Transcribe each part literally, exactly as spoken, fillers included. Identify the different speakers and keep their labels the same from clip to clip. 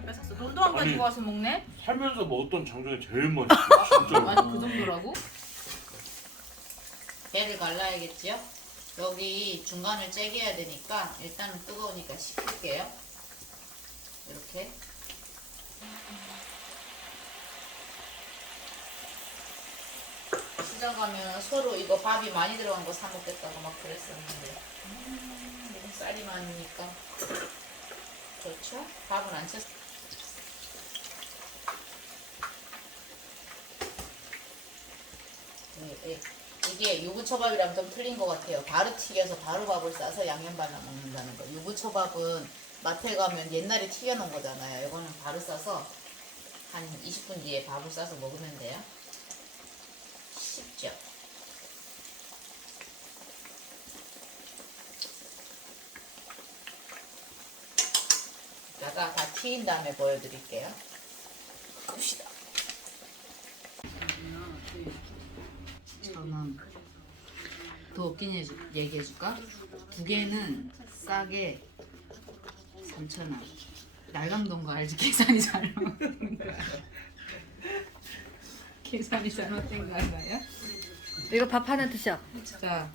Speaker 1: 뺏었어. 돈도 안 가지고 와서 먹네.
Speaker 2: 살면서 먹었던 장정이 제일 맛있어. 진짜.
Speaker 1: 아니 그 정도라고?
Speaker 3: 배를 갈라야겠지요? 여기 중간을 째게야 되니까 일단은 뜨거우니까 식힐게요. 이렇게. 시장 가면 서로 이거 밥이 많이 들어간 거 사 먹겠다고 막 그랬었는데 음, 이거 쌀이 많으니까 좋죠? 밥은 안 쳤어. 네, 네. 이게 유부초밥이랑 좀 틀린 것 같아요. 바로 튀겨서 바로 밥을 싸서 양념 발라 먹는다는 거. 유부초밥은 마트에 가면 옛날에 튀겨놓은 거잖아요. 이거는 바로 싸서 한 이십 분 뒤에 밥을 싸서 먹으면 돼요. 쉽죠? 이따가 다 튀긴 다음에 보여드릴게요. 봅시다. 저는 더 웃긴 얘기 해줄까? 두 개는 싸게 삼천 원. 날강도인 거 알지? 계산이 잘못된 거야. 계산이 잘못된 거 알아요?
Speaker 4: 이거 밥 하나 드셔.
Speaker 3: 자,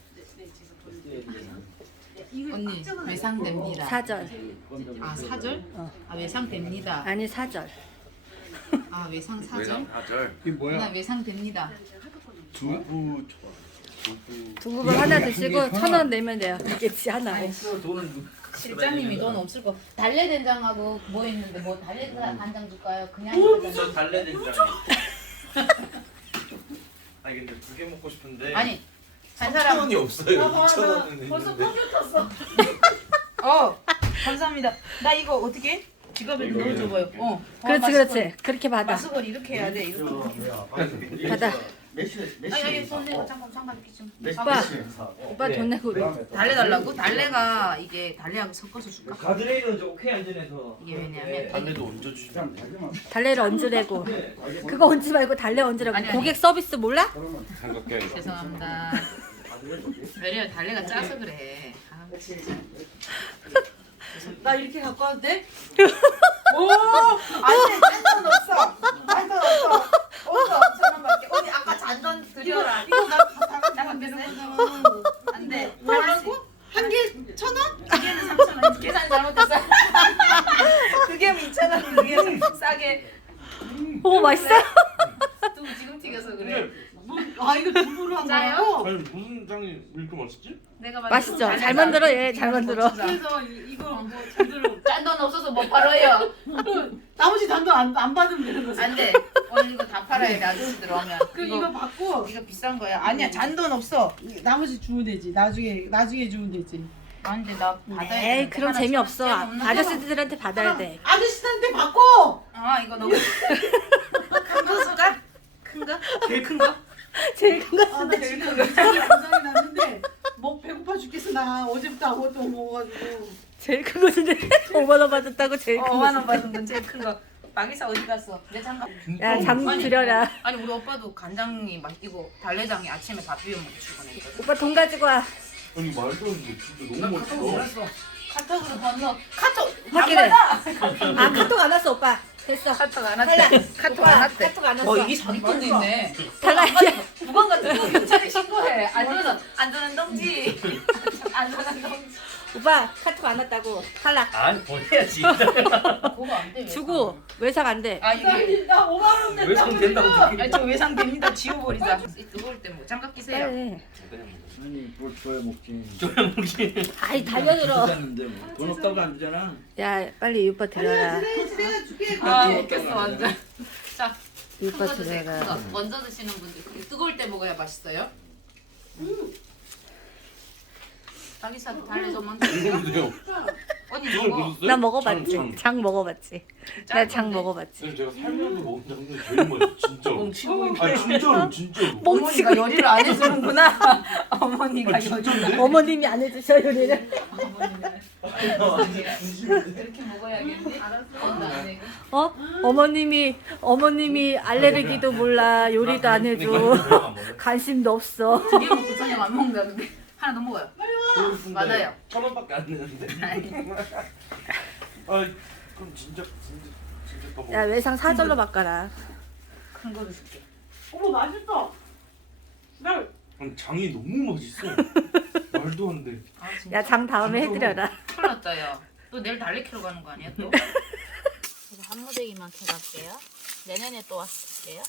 Speaker 3: 언니 외상됩니다.
Speaker 4: 사절.
Speaker 3: 아 사절?
Speaker 4: 어.
Speaker 3: 아 외상됩니다.
Speaker 4: 아니 사절.
Speaker 3: 아 외상 사절?
Speaker 2: 사절.
Speaker 5: 이게 뭐야?
Speaker 3: 나 외상됩니다.
Speaker 5: 두부
Speaker 4: 두부밥 하나 드시고 천 원 내면 돼요. 이게 지 하나.
Speaker 5: 돈은
Speaker 3: 실장님이 돈 없을 거. 달래 된장하고 뭐 있는데 뭐 달래
Speaker 5: 음.
Speaker 3: 간장 줄까요? 그냥 이거잖아.
Speaker 2: 저 달래 된장. 아니 근데 두 개 먹고 싶은데.
Speaker 3: 아니 한
Speaker 2: 삼천
Speaker 3: 사람
Speaker 2: 원이 없어요. 이천 원은
Speaker 1: 벌써
Speaker 2: 있는데.
Speaker 1: 펑 탔어.
Speaker 3: 어 감사합니다. 나 이거 어떻게 지갑에
Speaker 2: 이거
Speaker 3: 넣어줘봐요. 어. 어,
Speaker 4: 그렇지
Speaker 3: 마스크를-
Speaker 4: 그렇지. 그렇게 받아.
Speaker 3: 마스크를 이렇게 해야 돼. 이렇게.
Speaker 4: 받아.
Speaker 3: 아니 아니 손 내고 잠깐 잠깐 이렇게 좀.
Speaker 4: 오빠. 오빠 돈 내고.
Speaker 3: 달래 달라고? 달래가 이게 달래하고 섞어서 줄까?
Speaker 6: 가드레일은 저 오케이 안전해서
Speaker 3: 이게 왜냐면
Speaker 2: 달래도 얹어주시면.
Speaker 4: 달래를 얹으래고. 그거 얹지 말고 달래 얹으라고.
Speaker 3: 아니, 아니.
Speaker 4: 고객 서비스 몰라?
Speaker 2: 삼각대.
Speaker 3: 죄송합니다. 왜냐면 달래가 짜서 그래. 아, 진짜.
Speaker 1: 나 이렇게 갖고 와도 돼? 오! 안돼 잔돈 없어. 잔돈 없어. 없어. 천원밖에. 언니 아까 잔돈 드려라. 이거 나다
Speaker 3: 잠깐
Speaker 1: 되는
Speaker 3: 됐어요?
Speaker 1: 거잖아.
Speaker 3: 안돼.
Speaker 1: 뭐라고? 한 개 천 원?
Speaker 3: 두 개는 삼천 원. 계산 잘못했어.
Speaker 1: 두 개면 이천 원. 두 개면
Speaker 3: 싸게.
Speaker 4: 오 맛있어?
Speaker 3: 두부 지금 튀겨서 그래.
Speaker 2: 근데
Speaker 1: 아 이거 두부로 한
Speaker 3: 짜요?
Speaker 1: 거라고?
Speaker 2: 아니 무슨 장이 이렇게 맛있지?
Speaker 3: 내가 만든
Speaker 4: 맛있죠?
Speaker 3: 달래
Speaker 4: 잘
Speaker 3: 짜.
Speaker 4: 만들어 얘 잘 만들어.
Speaker 1: 그래서 이- 이거 뭐 제대로
Speaker 3: 짠돈 없어서 못 팔아요.
Speaker 1: 나머지 단돈 안, 안 받으면 되는 거지.
Speaker 3: 안 돼. 오늘 이거 다 팔아야 돼 아저씨들 오면.
Speaker 1: 그럼 이거, 받고
Speaker 3: 이거 비싼 거야.
Speaker 1: 아니야 잔돈 없어. 나머지 주면 되지. 나중에 나중에 주면 되지.
Speaker 3: 안 돼. 나 받아야 돼.
Speaker 4: 에이 그럼 재미없어. 아저씨들한테 받아야 돼.
Speaker 1: 아저씨한테 받고.
Speaker 3: 아 이거 너무 큰거 줄까? 큰 거? 제일 큰 거?
Speaker 4: 제일 큰 거.
Speaker 1: 아, 나 지금 이장이 부상이 났는데 목 배고파 죽겠어. 나 어제부터 아무것도 못 먹어가지고.
Speaker 4: 제일 큰 거인데 오만 원 받았다고 제일
Speaker 3: 어,
Speaker 4: 큰
Speaker 3: 오만
Speaker 4: 거.
Speaker 3: 원 받은 건 제일 큰 거. 마기사 어디 갔어? 내 장갑.
Speaker 4: 야장
Speaker 3: 아니,
Speaker 4: 줄여라.
Speaker 3: 아니 우리 오빠도 간장이 맛있고 달래장이 아침에 밥 비벼 먹고 출근했거든.
Speaker 4: 오빠 돈 가지고 와.
Speaker 2: 아니 말도 안 돼. 진짜 너무 맛있어.
Speaker 3: 알았어. 카톡으로 건너. 카톡.
Speaker 4: 확인해.
Speaker 3: 안 받아.
Speaker 4: 아 카톡 안 왔어 오빠. 됐어.
Speaker 3: 카톡 안
Speaker 4: 탈락.
Speaker 3: 왔대. 카톡
Speaker 4: 오빠,
Speaker 3: 안 왔대.
Speaker 4: 카톡 안 왔어.
Speaker 3: 어 이게 자기돈도 있네.
Speaker 4: 탈락.
Speaker 3: 부관 같은 거 경찰에 신고해. 안전한 안전한 동지. 안전한 동지.
Speaker 4: 오빠 카톡 안 왔다고. 탈락.
Speaker 6: 아니 보내야지.
Speaker 3: 그거 안 돼.
Speaker 4: 주고 외상 안 돼.
Speaker 3: 아 이게
Speaker 1: 나 오만 원
Speaker 6: 왜 손 된다고
Speaker 3: 아니 저 외상 됩니다. 지워버리자. 이 뜨거울 때 뭐 장갑 끼세요.
Speaker 4: 빨리.
Speaker 5: 아니 뭘 줘야 먹지.
Speaker 4: 아이 달려들어.
Speaker 5: 주자는데 뭐. 돈 없다고 안 주잖아.
Speaker 4: 야 빨리 이 오빠 드려라.
Speaker 1: 내가 내가 줄게.
Speaker 3: 아 먹겠어 완전. 자.
Speaker 4: 이 오빠
Speaker 3: 큰 거 드세요. 큰
Speaker 4: 드려라.
Speaker 3: 거. 먼저 드시는 분들 그게 뜨거울 때 먹어야 맛있어요. 자기사도 달래서 먼저 드세요.
Speaker 2: 이거는요.
Speaker 3: 언니
Speaker 2: 이걸
Speaker 3: 먹어.
Speaker 2: 보셨어요?
Speaker 4: 나 먹어봤지.
Speaker 2: 장, 장.
Speaker 4: 장 먹어봤지. 나 장
Speaker 3: 건데.
Speaker 4: 먹어봤지.
Speaker 2: 근데 제가 살면서 먹은 장 중에 제일 맛있어. 진짜로.
Speaker 6: 뻥치고 있네.
Speaker 2: 아니 진짜로 진짜로.
Speaker 3: 어머니가 요리를 안 해주는구나. 어머니가
Speaker 2: 아,
Speaker 3: 요리를.
Speaker 2: 진짜인데?
Speaker 4: 어머님이 안 해주셔 요리를.
Speaker 3: 그렇게 먹어야겠니? 알았어. 안 해.
Speaker 4: 어? 어머님이 어머님이 알레르기도 몰라 요리도 안 해줘. 관심도 없어.
Speaker 3: 두개 먹고 저녁 안 먹는다는데 하나 더 먹어요. 맞아요.
Speaker 2: 천 원밖에 안 되는데. 아 그럼 진짜 진짜. 진짜 다 먹어.
Speaker 4: 야 외상 사절로 바꿔라.
Speaker 3: 큰 거를 줄게.
Speaker 1: 어머 맛있어. 나
Speaker 2: 아니 장이 너무 맛있어. 말도 안 돼.
Speaker 3: 아 진짜.
Speaker 4: 야 장 다음에 해드려라.
Speaker 3: 큰일 났다 야. 또 내일 달래 키러 가는 거 아니야 또? 그래서 한 무대기만 캐갈게요. 내년에 또 왔을게요.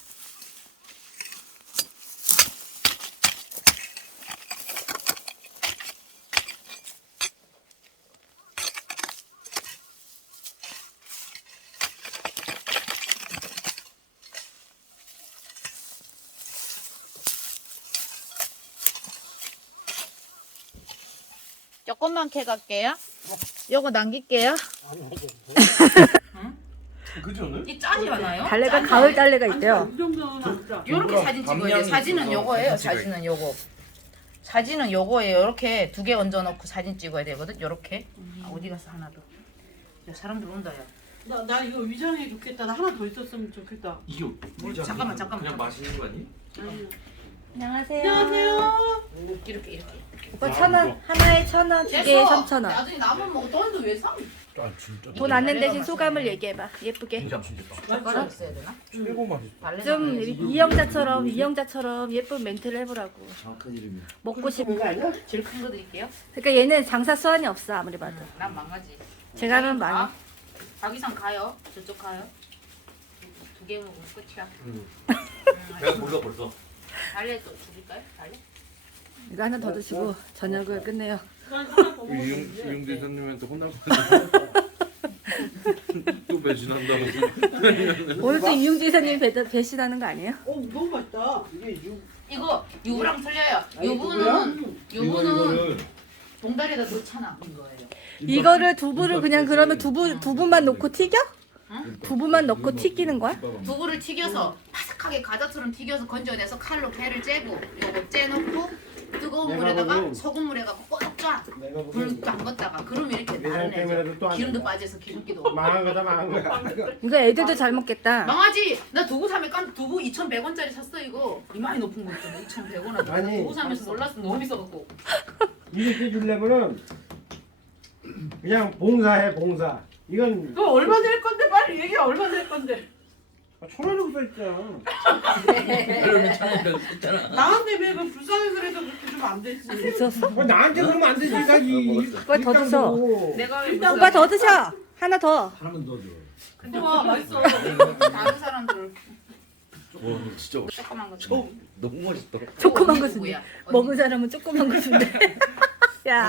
Speaker 3: 조금만 캐갈게요. 요거 남길게요.
Speaker 2: 그지 않아요?
Speaker 3: 이 짜지 않아요?
Speaker 4: 달래가
Speaker 3: 짜지
Speaker 4: 가을
Speaker 3: 않아요?
Speaker 4: 달래가 있대요.
Speaker 1: 이 정도는 안 짜.
Speaker 3: 요렇게 사진 찍어야 돼. 사진은 요거예요. 사진은 요거. 사진은 요거예요. 요렇게 두 개 얹어 놓고 사진 찍어야 되거든. 요렇게. 아, 어디 갔어 하나 더. 야 사람들 온다 야.
Speaker 1: 나, 나 이거 위장에 좋겠다. 나 하나 더 있었으면 좋겠다.
Speaker 2: 이게
Speaker 3: 뭘, 잠깐만, 잠깐만,
Speaker 2: 그냥
Speaker 3: 잠깐만.
Speaker 2: 맛있는 거 아니?
Speaker 1: 아니.
Speaker 4: 안녕하세요.
Speaker 1: 안녕하세요.
Speaker 3: 이렇게 이렇게.
Speaker 4: 오빠 천 원, 하나에 천 원, 두 개에 삼천 원.
Speaker 3: 나중에 남은 먹고 돈도 왜 사?
Speaker 2: 아 진짜.
Speaker 4: 돈 안 낸 대신 소감을 얘기해봐. 예쁘게.
Speaker 2: 진짜 진짜.
Speaker 3: 젓가락 있어야 되나?
Speaker 2: 최고 맛있어.
Speaker 3: 달래
Speaker 4: 좀
Speaker 3: 담아야지.
Speaker 4: 이영자처럼 이영자처럼 예쁜 멘트를 해보라고.
Speaker 5: 정확한 이름이.
Speaker 4: 먹고 싶은 거.
Speaker 3: 제일 큰 거 드릴게요.
Speaker 4: 그러니까 얘는 장사 수완이 없어 아무리 봐도.
Speaker 3: 응, 난 망가지.
Speaker 4: 제가 하면 많이.
Speaker 3: 아, 박이상 가요. 저쪽 가요. 두 개 먹으면 끝이야.
Speaker 2: 응.
Speaker 3: 응,
Speaker 2: 내가 몰라 벌써.
Speaker 3: 달래 또 줄일까요? 달래?
Speaker 4: 이거 하나 더 드시고 저녁을 끝내요.
Speaker 1: 난 하나 더
Speaker 2: 이용
Speaker 1: 먹었는데.
Speaker 2: 이용 대사님한테 혼날 뻔했어. 또 배신한다고.
Speaker 4: 오늘 또 이용주 이사님 배, 배신하는 거 아니에요?
Speaker 1: 어 너무 맛있다.
Speaker 5: 이게 육.
Speaker 3: 이거 유부랑 틀려요.
Speaker 5: 아니,
Speaker 3: 유부는 유부는
Speaker 5: 이거를
Speaker 3: 동다리에다 넣잖아. 이거예요.
Speaker 4: 이거를 두부를 그냥 그러면 두부 두부만 넣고 튀겨?
Speaker 3: 응?
Speaker 4: 두부만 넣고 튀기는 거야?
Speaker 3: 두부를 튀겨서 바삭하게 과자처럼 튀겨서 건져내서 칼로 배를 째고 요거 째놓고 뜨거운
Speaker 5: 내가
Speaker 3: 물에다가
Speaker 5: 보기엔-
Speaker 3: 소금 물에다가 꽉 짜.
Speaker 5: 내가
Speaker 3: 불
Speaker 5: 보기엔
Speaker 3: 안 걷다가 그러면 이렇게
Speaker 5: 내가
Speaker 3: 나른해져.
Speaker 5: 때문에도 또안
Speaker 3: 기름도
Speaker 5: 된다.
Speaker 3: 빠져서 기름기도
Speaker 5: 망한 거다 망한 거야.
Speaker 4: 이거 애들도 잘 먹겠다.
Speaker 3: 망하지. 나 두부 사면 깐 두부 이천백 원짜리 샀어 이거. 이만히 높은 거 있잖아. 이천백 원 하고
Speaker 5: 아니.
Speaker 3: 두부 사면서 놀랐어. 너무 비싸갖고.
Speaker 5: 이렇게 주려면은 그냥 봉사해 봉사. 이건
Speaker 1: 그거 얼마 될 건데 빨리 얘기해. 얼마 될 건데.
Speaker 5: 천 원이고 써있잖아.
Speaker 6: 그러면 천원 있잖아.
Speaker 1: 나한테 왜 그 불쌍해서 그래도 그렇게 주면 안 되지.
Speaker 4: 있었어?
Speaker 5: 어, 나한테 그러면 안 되지. 나 이.
Speaker 4: 오빠 더 드셔.
Speaker 3: 내가 왜
Speaker 1: 일단
Speaker 4: 오빠 더 드셔. 하나 더.
Speaker 5: 하나만 더 줘.
Speaker 3: 근데
Speaker 1: 와 맛있어.
Speaker 3: 다른 사람들
Speaker 2: 와 진짜
Speaker 3: 조그만 거 줘.
Speaker 2: 너무 맛있다.
Speaker 4: 조그만
Speaker 3: 언니
Speaker 4: 거 준대.
Speaker 3: 누구야? 언니.
Speaker 4: 먹은 사람은 조그만 거 준대. 야.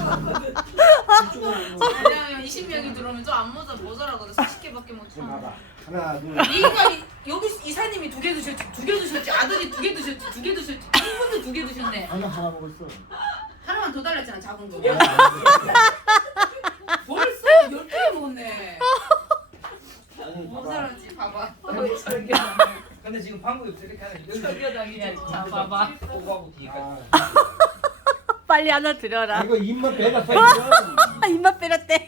Speaker 3: 왜냐면 이십 명이 들어오면 좀 안 모자 모자라거든. 사십 개밖에 못
Speaker 5: 지금
Speaker 3: 사.
Speaker 5: 봐봐. 하나 둘.
Speaker 3: 이 인간이 여기 이사님이 두 개 드셨지, 두 개 드셨지, 아들이 두 개 드셨지, 두 개 드셨지, 한 분도 두 개 드셨네.
Speaker 5: 하나 하나 먹었어.
Speaker 3: 하나만 더 달랐잖아, 작은 거. 벌써 열 개 먹었네.
Speaker 5: 아니 봐봐.
Speaker 3: 모자라지, 봐봐.
Speaker 6: 근데 지금 방금 저렇게 하는
Speaker 3: 저겨다니야지, 자, 봐봐.
Speaker 6: 하고 뒤까지.
Speaker 5: 아,
Speaker 4: 빨리 하나 드려라.
Speaker 5: 이거 입만 빼다 빼면
Speaker 4: 아, 입맛 빼렸대.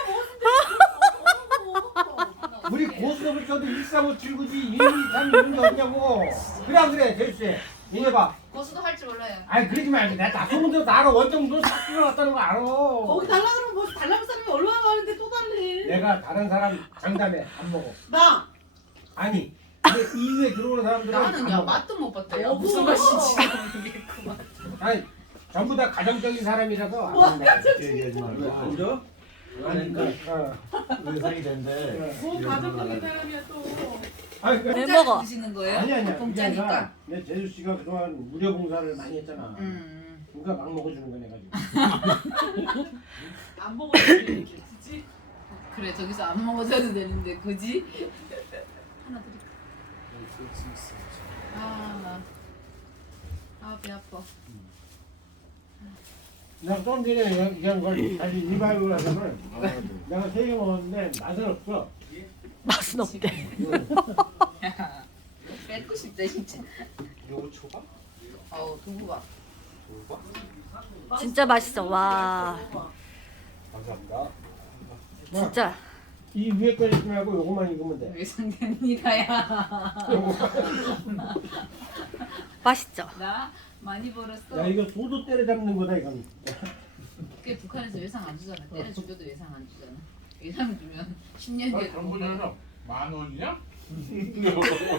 Speaker 5: 우리 고스톱을 쳐도 일삼오칠구지 이삼 이런 게 없냐고. 그래 안 그래 제수씨. 이제 봐.
Speaker 3: 고수도 할 줄 몰라요.
Speaker 5: 아니 그러지 말고 내가 나 소문대로 다 알아. 원정도 싹 들어갔다는 거 알아.
Speaker 1: 거기 달라 그러면 뭐 달라는 사람이 얼마나 많은데 또 달래.
Speaker 5: 내가 다른 사람 장담해 안 먹어.
Speaker 1: 나.
Speaker 5: 아니 근데 이후에 들어오는 사람들은
Speaker 3: 나는
Speaker 5: 안
Speaker 3: 야
Speaker 5: 먹어.
Speaker 3: 맛도 못 봤다. 야
Speaker 1: 어,
Speaker 3: 무슨
Speaker 1: 뭐야?
Speaker 3: 맛인지 모르겠구만.
Speaker 5: 아니 전부 다 가정적인 사람이라서 안
Speaker 1: 와,
Speaker 5: 먹어.
Speaker 2: 얘기하지 말고.
Speaker 5: 앉아? 그러니까 어.
Speaker 2: 외상이 된대.
Speaker 1: 뭐 가정적인 사람이야 또.
Speaker 5: 아니 그
Speaker 4: 왜 먹어?
Speaker 3: 드시는 거예요?
Speaker 5: 아니 아니야. 그게
Speaker 3: 공짜니까.
Speaker 5: 아니라 내 제수 씨가 그동안 무료 봉사를 많이 했잖아.
Speaker 3: 음.
Speaker 5: 그러니까 막 먹어주는 거네 가지고.
Speaker 1: 안 먹어도 이렇게 주지.
Speaker 3: 그래 저기서 안 먹어줘도 되는데 그지? 하나 드릴까? 아, 아, 배 아파.
Speaker 5: 내가 좀 전에 얘기한 걸 다시 리바이벌 하자면 내가 세 개 먹었는데 맛은 없어.
Speaker 4: 맛은 없대.
Speaker 3: 뺏고 싶다 진짜.
Speaker 2: 요거 초밥?
Speaker 3: 어우 두부밥.
Speaker 2: 초밥?
Speaker 4: 진짜 맛있어. 와.
Speaker 5: 감사합니다.
Speaker 4: 진짜.
Speaker 5: 이 위에 거 읽지 말고 요거만 읽으면 돼.
Speaker 3: 외상됩니다야.
Speaker 4: 맛있죠?
Speaker 3: 나 많이 벌었어.
Speaker 5: 야 이거 소도 때려잡는 거다 이건.
Speaker 3: 그게 북한에서 외상 안 주잖아. 때려 죽여도 외상 안 주잖아. 외상 주면 십 년 뒤에
Speaker 2: 그런 거 아니라 만 원이야?
Speaker 3: 큰 거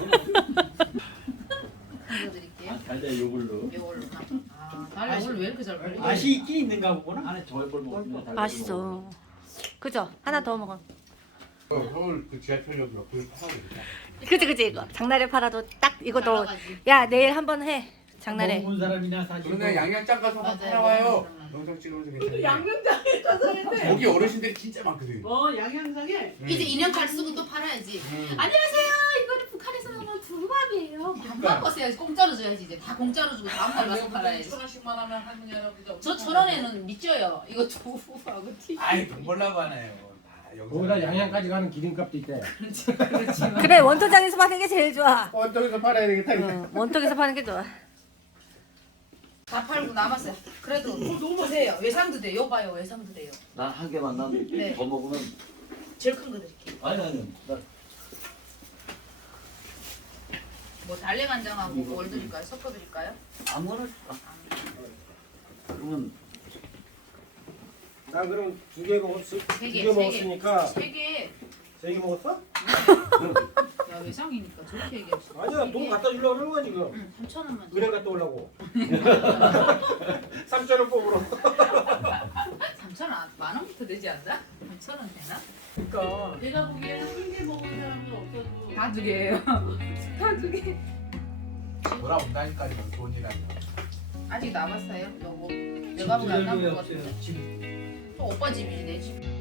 Speaker 3: 드릴게요.
Speaker 6: 달달 요걸로.
Speaker 3: 이걸로나. 아, 달래 오늘 왜 이렇게 잘 팔려?
Speaker 5: 맛이 있긴 있는가 보구나.
Speaker 6: 안에 저걸 먹으면 달달
Speaker 4: 맛있어. 그죠? 하나 더 먹어.
Speaker 2: 어, 서울 그 지하철역 옆에 파고 있다.
Speaker 4: 그치 그치 이거 장날에 팔아도 딱 이거 너.
Speaker 3: 달라가지.
Speaker 4: 야 내일 한번 해. 장날에.
Speaker 5: 먹은 사람이나 사실.
Speaker 2: 그러면 양양장 가서 한번
Speaker 3: 맞아요.
Speaker 2: 팔아와요. 영상 찍으면서 괜찮아요.
Speaker 1: 양념장에 가서 했는데.
Speaker 2: 거기 어르신들이 진짜 많거든.
Speaker 1: 어 양념장에.
Speaker 2: 음.
Speaker 3: 이제 인형칼 쓰고 또 팔아야지.
Speaker 2: 음.
Speaker 3: 안녕하세요. 이거는 북한에서 나온 두루밥이에요.
Speaker 2: 그러니까.
Speaker 3: 맘만 버써야지. 공짜로 줘야지 이제. 다 공짜로 주고 다음날 가서 팔아야지.
Speaker 6: 천 원씩만 하면 할머니 할아버지가
Speaker 3: 저 천 원에는 믿져요. 이거 두부하고 티.
Speaker 6: 아이 돈 벌라고 하나요. 다 여기서
Speaker 5: 거기다 양양까지 가는 기름값도 있대.
Speaker 4: 그래 원통장에서 파는 게 제일 좋아.
Speaker 2: 언덕에서 팔아야 되겠다.
Speaker 4: 어, 원통에서 파는 게 좋아.
Speaker 3: 다 팔고 남았어요. 그래도 보세요. 외상도 돼요. 요 봐요. 외상도 돼요.
Speaker 6: 난 한 개만 난
Speaker 3: 네.
Speaker 6: 더 먹으면
Speaker 3: 제일 큰 거 드릴게요.
Speaker 6: 아니 아니 나
Speaker 3: 뭐 달래간장하고 뭘 드릴까요? 섞어 드릴까요?
Speaker 6: 아무거나 아, 그러면
Speaker 5: 나 그럼 두 개 먹었어.
Speaker 3: 세 개,
Speaker 5: 두개
Speaker 3: 세 개.
Speaker 5: 먹었으니까
Speaker 3: 세 개.
Speaker 5: 세 개 먹었어?
Speaker 3: 야 외상이니까 저렇게 얘기했어.
Speaker 5: 아니야 돈 갖다 주려고 그러는 거야 지금.
Speaker 3: 응, 삼천 원만. 줘.
Speaker 5: 은행 갔다 오려고. 삼천 원 뽑으러.
Speaker 3: 삼천 원, 만 원부터 되지 않나? 삼천 원 되나?
Speaker 1: 그러니까 내가 보기에는 한 개 먹은 사람은 없어도
Speaker 3: 다 두 개예요. 다 두 개.
Speaker 2: 돌아온다니까 이건 돈이라니.
Speaker 3: 아직 남았어요. 요거 내가 보기 안 남은 것 같은데. 또 오빠 집이지 내 집.